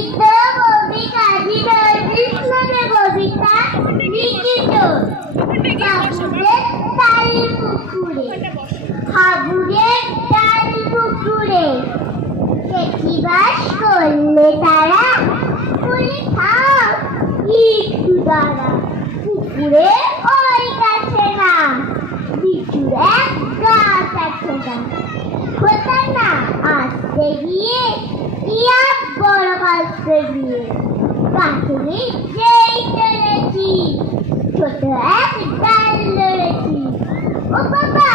বৃদ্ধ কবি কাজী নজরুল ইসলামের কবিতা লিখিত হাবুরের তালি পুকুরে, হাবুরের তালি পুকুরে দেখি বাস করলে তারা, বলে থাক একটু দাঁড়া, পুকুরে ওই গাছে না, বিচুর এক গাছ আছে না, খোঁতা না আসতে গিয়ে ইয়া বড় কাছে গিয়ে গাছে যেই চলেছি, ছোট এক ডাল লড়েছি, ও বাবা